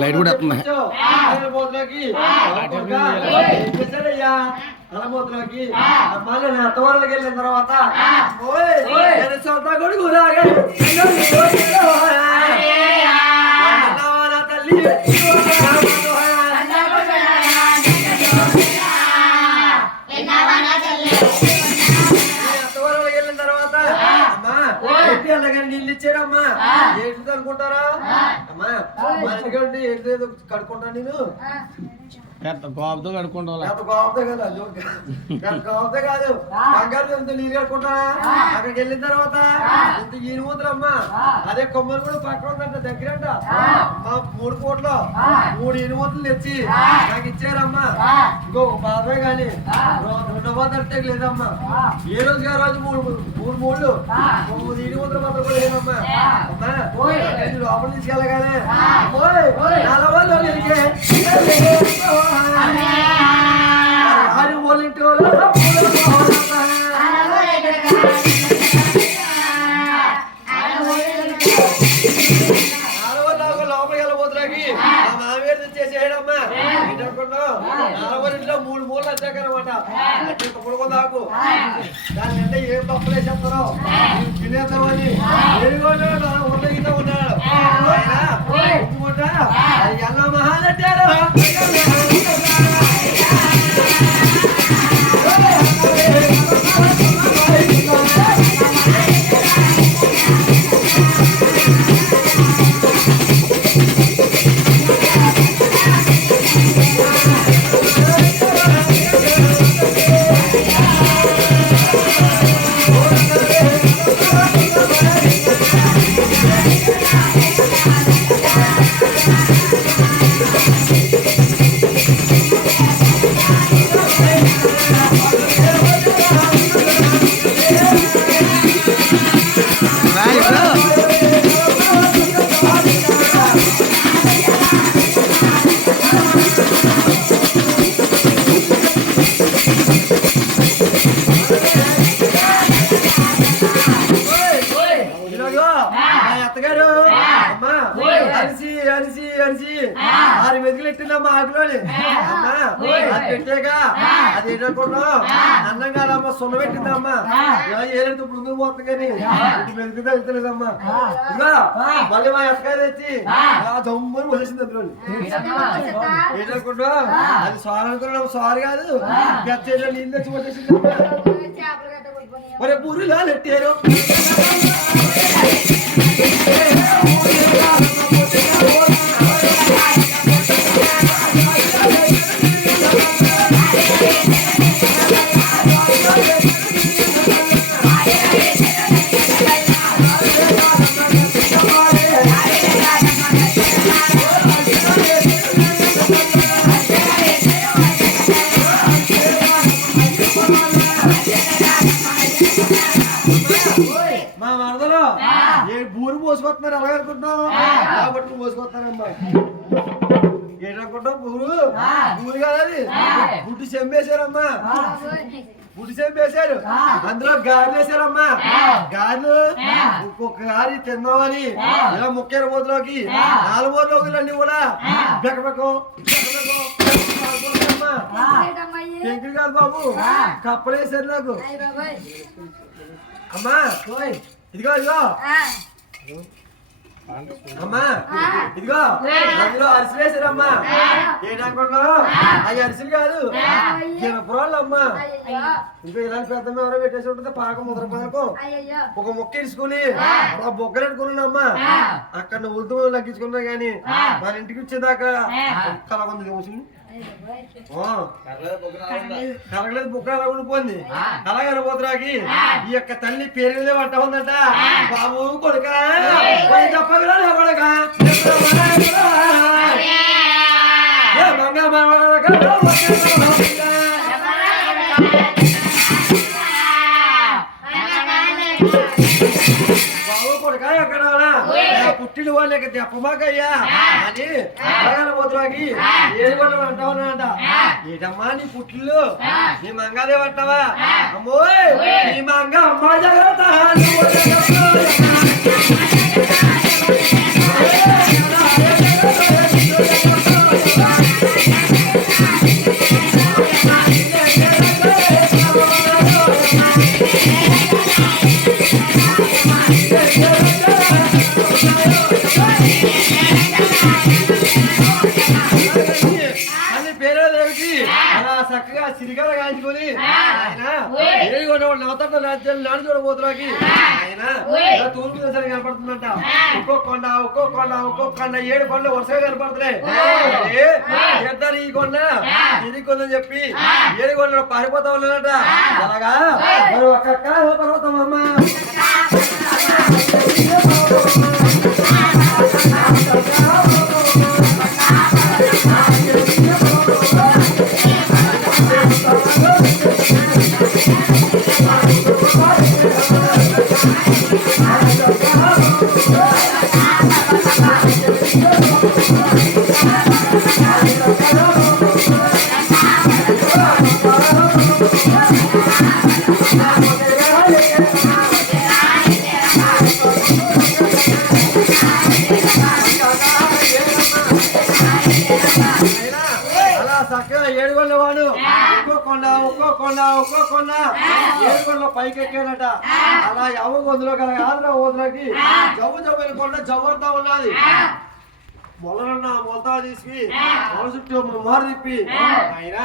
Light కూడా వస్తుంది అలమూతులోకి మళ్ళీ అత్తవాళ్ళకి వెళ్ళిన తర్వాత కొడుకు తల్లి అత్తవాళ్ళకి వెళ్ళిన తర్వాత అమ్మా ఎట్టి నీళ్ళు ఇచ్చారమ్మా ఏంటి అనుకుంటారా అమ్మా మా ఇంటికంటే ఏంటి కడుక్కుంటా నేను పెద్ద గోపతో కడుక్కుంటా గోపతే కాదు బంగారు నీళ్ళు కడుకుంటా అక్కడికి వెళ్ళిన తర్వాత ఇంత ఈనుమూతులమ్మా అదే కొమ్మలు కూడా పక్కన ఉందంట దగ్గరంట మా 3 కోట్లు 3 ఈనుమూతులు తెచ్చి నాకు ఇచ్చారమ్మా ఇంకో బాధే గాని 2వ తరగతి లేదమ్మా ఏ రోజు ఆ రోజు 3 మూడు 3 ఈనుమూతులు మాత్రం కూడా లేదమ్మా అమ్మా లోపల తీసుకెళ్ళగానే నలభైలో ఆరు వాళ్ళింటి లోపలికి వెళ్ళబోతులకి ఆ మామగారు తెచ్చేసేయడమ్మా ఏంటనుకున్నా 40 3 మూలలు వచ్చాకనమాట దాకు దాని అంటే ఏం తప్పులు వేసేస్తారో తినేద్దామని ఊర్లగితా ఉన్నాడు ఎలా మహానట్టారు ఆరు మెతుకులు ఎట్టిందమ్మా ఆకులోని అమ్మా అది పెట్టాక అది ఏంటనుకుంటున్నావు అన్నం కాదమ్మా సున్న పెట్టిందమ్మా ఏలంటే ఇప్పుడు పోతుంది కానీ ఇంటి మెతుకు తగ్గుతలేదమ్మా ఇదిగా మళ్ళీ మా ఎత్తకాయ తెచ్చి జమ్ముని వదిలేసింది అందులో ఏంటనుకుంటున్నావు అది సార్ అనుకున్నాం సార్ కాదు గచ్చేలో నీళ్ళు తెచ్చి వదిలేసింది మరి పూరిలో నెట్టారు మా వరదలో ఏ బూరు పోసుకొస్తున్నారు ఎలా అనుకుంటున్నావు కాబట్టి పోసుకొస్తానమ్మా ఏంటనుకుంటావు బూరు కాదని గుడ్డు చెంపేశారమ్మా గుడ్డు చెంపేశారు అందులో గారెలు వేసారమ్మా గారెలు ఒక్కొక్క గారి తిందామని ఇలా 30 రోజులోకి 4 రోజులోకి రండి కూడా బెక్కబెక్కో పెంకులు కాదు బాబు కప్పలు వేసారు నాకు అమ్మా ఇదిగో అమ్మా ఇదిగో అందులో అరిసెలు వేసారమ్మా ఏంటనుకుంటున్నావు అవి అరిసెలు కాదు గినపురాళ్ళు అమ్మా ఇంకా ఇలాంటి పెద్ద ఎవరో పెట్టేసి ఉంటుంది పాకం ముద్ర పాకం ఒక మొక్క ఇసుకుని అలా బొగ్గలు అనుకున్నానమ్మా అక్కడ ఉద్దు లగ్గించుకున్నా గాని మన ఇంటికి వచ్చేదాకా కళ ఉంది ముసులు కలగలేదు బుక్క అలా ఉండిపోయింది అలాగే అనుపోతురాకి ఈ యొక్క తల్లి పేరు పట్ట ఉందట బాబు కొడుక చెప్పగల కొడుక బాబు కొడుక ఎక్కడ పుట్టిన వాళ్ళకి తెప్పమాకయ్యా అని పోతురాకి ఏడుకొండ అంటావనంట. ఏటమ్మా నీ పుట్టిల్లు నీ మంగాదేవి అంటావా? అమ్మోయ్ నీ మంగ అమ్మా జగత చక్కగా సిరికాల కాయించుకొని ఆయన నవతట్ల రాజ్యాలు నాడు చూడబోతురాకి ఆయన తూర్పు దశలు కనపడుతుందంట. ఒక్కో కొండ 7 కొండలు వరుసగా కనపడుతున్నాయి. ఈ కొండ ఇది కొందని చెప్పి 7 కొండలు పారిపోతా ఉన్నాడట. అలాగా మరి ఒక్క పర్వతం అమ్మ చక్కగా 7 కొండల వాడు ఒక్కో కొండ 7 కొండల పైకి ఎక్కాడట. అలా ఎవరు గొంతులో ఆంధ్ర ఓదులకి జవ్వు కొండ జవ్వడతా ఉన్నది. మొలతా తీసుకు మొల చుట్టూ మారు తిప్పి ఆయన